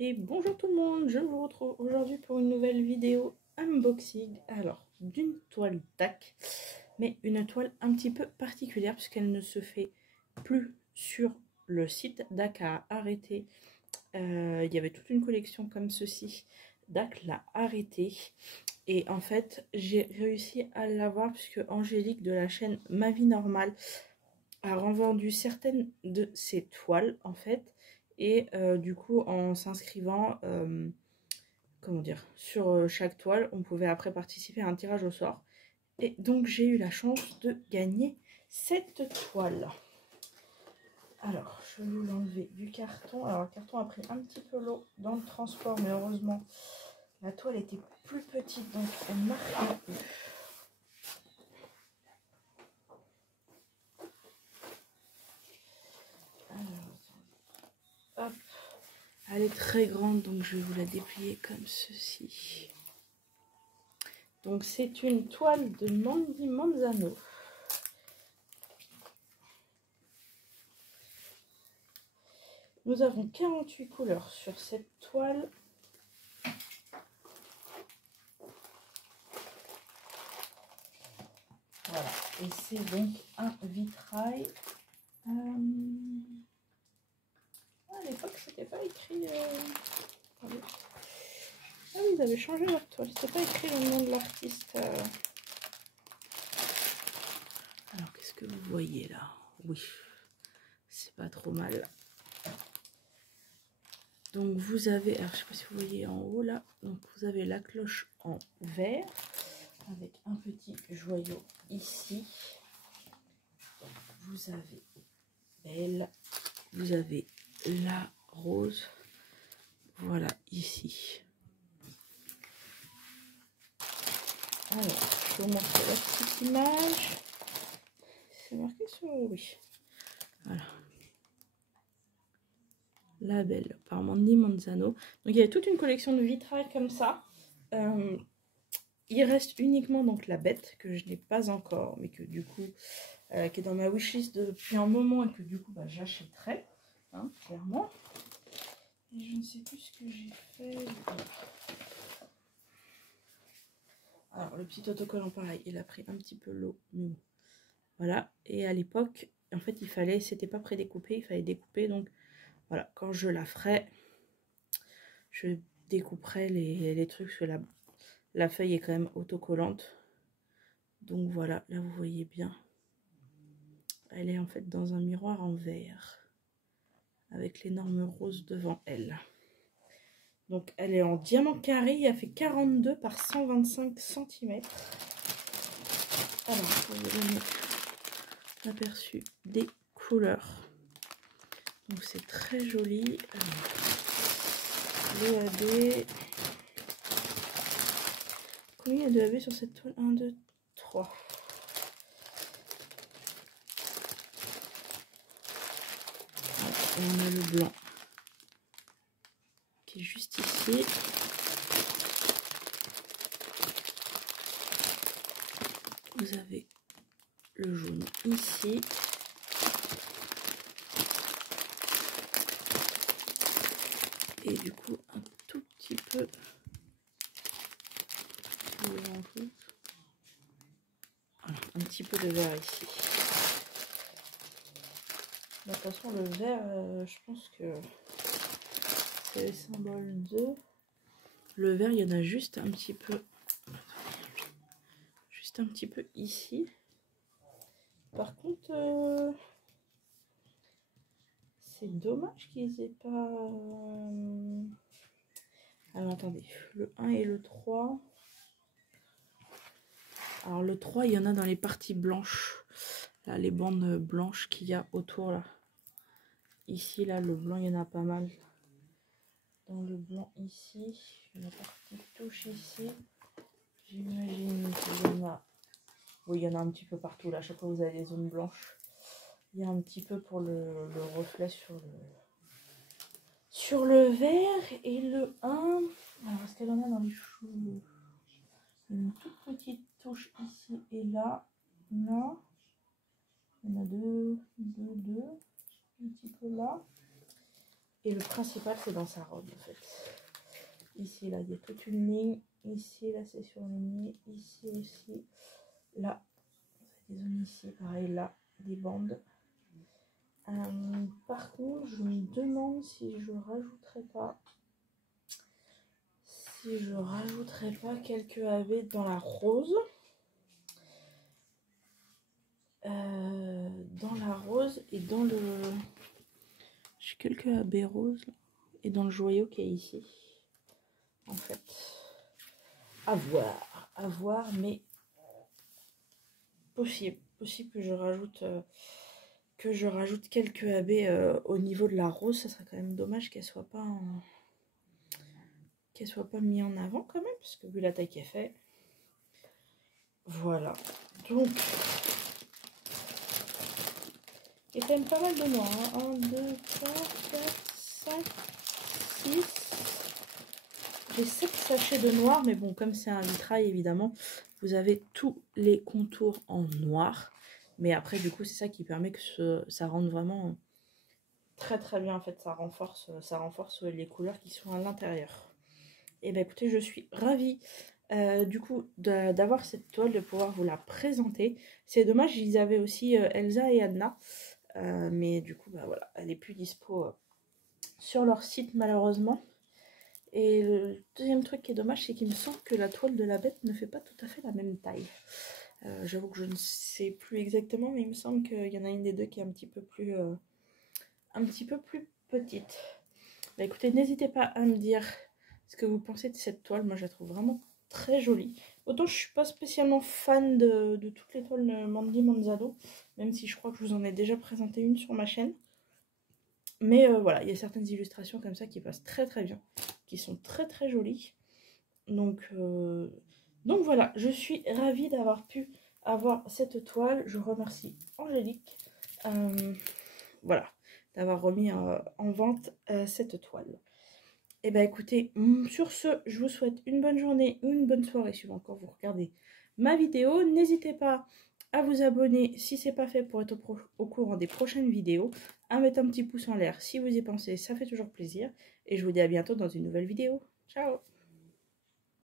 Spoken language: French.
Et bonjour tout le monde, je vous retrouve aujourd'hui pour une nouvelle vidéo unboxing. Alors, d'une toile DAC, mais une toile un petit peu particulière puisqu'elle ne se fait plus sur le site. DAC a arrêté, il y avait toute une collection comme ceci. DAC l'a arrêté et en fait j'ai réussi à l'avoir puisque Angélique de la chaîne Ma Vie Normale a revendu certaines de ses toiles en fait. Et du coup, en s'inscrivant, comment dire, sur chaque toile, on pouvait après participer à un tirage au sort. Et donc, j'ai eu la chance de gagner cette toile. Alors, je vais vous l'enlever du carton. Alors, le carton a pris un petit peu l'eau dans le transport, mais heureusement, la toile était plus petite, donc elle marque plus. Alors, hop. Elle est très grande, donc je vais vous la déplier comme ceci. Donc c'est une toile de Mandy Manzano. Nous avons 48 couleurs sur cette toile. Voilà, et c'est donc un vitrail. À l'époque, c'était pas écrit. Ah oui, ils avaient changé leur toile. C'était pas écrit le nom de l'artiste. Alors, qu'est-ce que vous voyez là? Oui, c'est pas trop mal. Donc, vous avez, alors je sais pas si vous voyez en haut là. Donc, vous avez la cloche en vert avec un petit joyau ici. Vous avez Belle, vous avez la rose, voilà ici. Alors, je vais vous montrer la petite image. C'est marqué sur oui. Voilà. La Belle par Mandy Manzano. Donc il y a toute une collection de vitrails comme ça. Il reste uniquement donc la Bête que je n'ai pas encore, mais que du coup qui est dans ma wishlist depuis un moment et que du coup j'achèterai, hein, clairement. Et je ne sais plus ce que j'ai fait. Alors le petit autocollant pareil, il a pris un petit peu l'eau. Voilà, et à l'époque, en fait il fallait, c'était pas prédécoupé, il fallait découper. Donc voilà, quand je la ferai, je découperai les trucs parce que la feuille est quand même autocollante. Donc voilà, là vous voyez bien. Elle est en fait dans un miroir en verre avec l'énorme rose devant elle. Donc elle est en diamant carré, elle fait 42 par 125 cm. Alors, je vais vous donner l'aperçu des couleurs. Donc c'est très joli. Le AB. Combien il y a de AB sur cette toile? 1, 2, 3. Et on a le blanc qui est juste ici. Vous avez le jaune ici. Et du coup, un tout petit peu. Voilà, un petit peu de vert ici. De toute façon, le vert, je pense que c'est le symbole de. Le vert, il y en a juste un petit peu. Juste un petit peu ici. Par contre, c'est dommage qu'ils aient pas. Alors attendez, le 1 et le 3. Alors le 3, il y en a dans les parties blanches. Là, les bandes blanches qu'il y a autour là. Ici, là, le blanc, il y en a pas mal. Dans le blanc ici, la partie touche ici. J'imagine qu'il y en a. Oui, il y en a un petit peu partout là. À chaque fois vous avez des zones blanches. Il y a un petit peu pour le reflet sur le vert. Et le 1. Alors, est-ce qu'elle en a dans les cheveux? Une toute petite touche ici et là. Là. Il y en a deux. Un petit peu là. Et le principal, c'est dans sa robe, en fait. Ici, là, il y a toute une ligne. Ici, là, c'est surligné. Ici aussi. Là, des zones ici, pareil, là, des bandes. Par contre, je me demande si je rajouterais pas... quelques AB dans la rose. Dans la rose et dans le... J'ai quelques AB roses et dans le joyau qui est ici. En fait, à voir, mais possible que je rajoute quelques AB au niveau de la rose. Ça serait quand même dommage qu'elle soit pas mise en avant quand même, parce que vu la taille qu'elle fait. Voilà, donc il y a quand même pas mal de noix, hein. 1, 2, 3, 4, 5, 6. J'ai 7 sachets de noir, mais bon, comme c'est un vitrail, évidemment, vous avez tous les contours en noir. Mais après, du coup, c'est ça qui permet que ça rende vraiment très très bien. En fait, ça renforce les couleurs qui sont à l'intérieur. Et bien, écoutez, je suis ravie du coup d'avoir cette toile, de pouvoir vous la présenter. C'est dommage, ils avaient aussi Elsa et Anna. Mais du coup, bah voilà, elle n'est plus dispo sur leur site, malheureusement. Et le deuxième truc qui est dommage, c'est qu'il me semble que la toile de la bête ne fait pas tout à fait la même taille. J'avoue que je ne sais plus exactement, mais il me semble qu'il y en a une des deux qui est un petit peu plus petite. Bah écoutez, n'hésitez pas à me dire ce que vous pensez de cette toile. Moi, je la trouve vraiment très jolie. Autant je suis pas spécialement fan de toutes les toiles de Mandy Manzado, même si je crois que je vous en ai déjà présenté une sur ma chaîne. Mais voilà, il y a certaines illustrations comme ça qui passent très très bien, qui sont très très jolies. Donc voilà, je suis ravie d'avoir pu avoir cette toile. Je remercie Angélique, voilà, d'avoir remis en vente cette toile. Et bien écoutez, sur ce, je vous souhaite une bonne journée ou une bonne soirée, suivant quand vous regardez ma vidéo. N'hésitez pas à vous abonner si ce n'est pas fait pour être au courant des prochaines vidéos, à mettre un petit pouce en l'air si vous y pensez, ça fait toujours plaisir. Et je vous dis à bientôt dans une nouvelle vidéo. Ciao!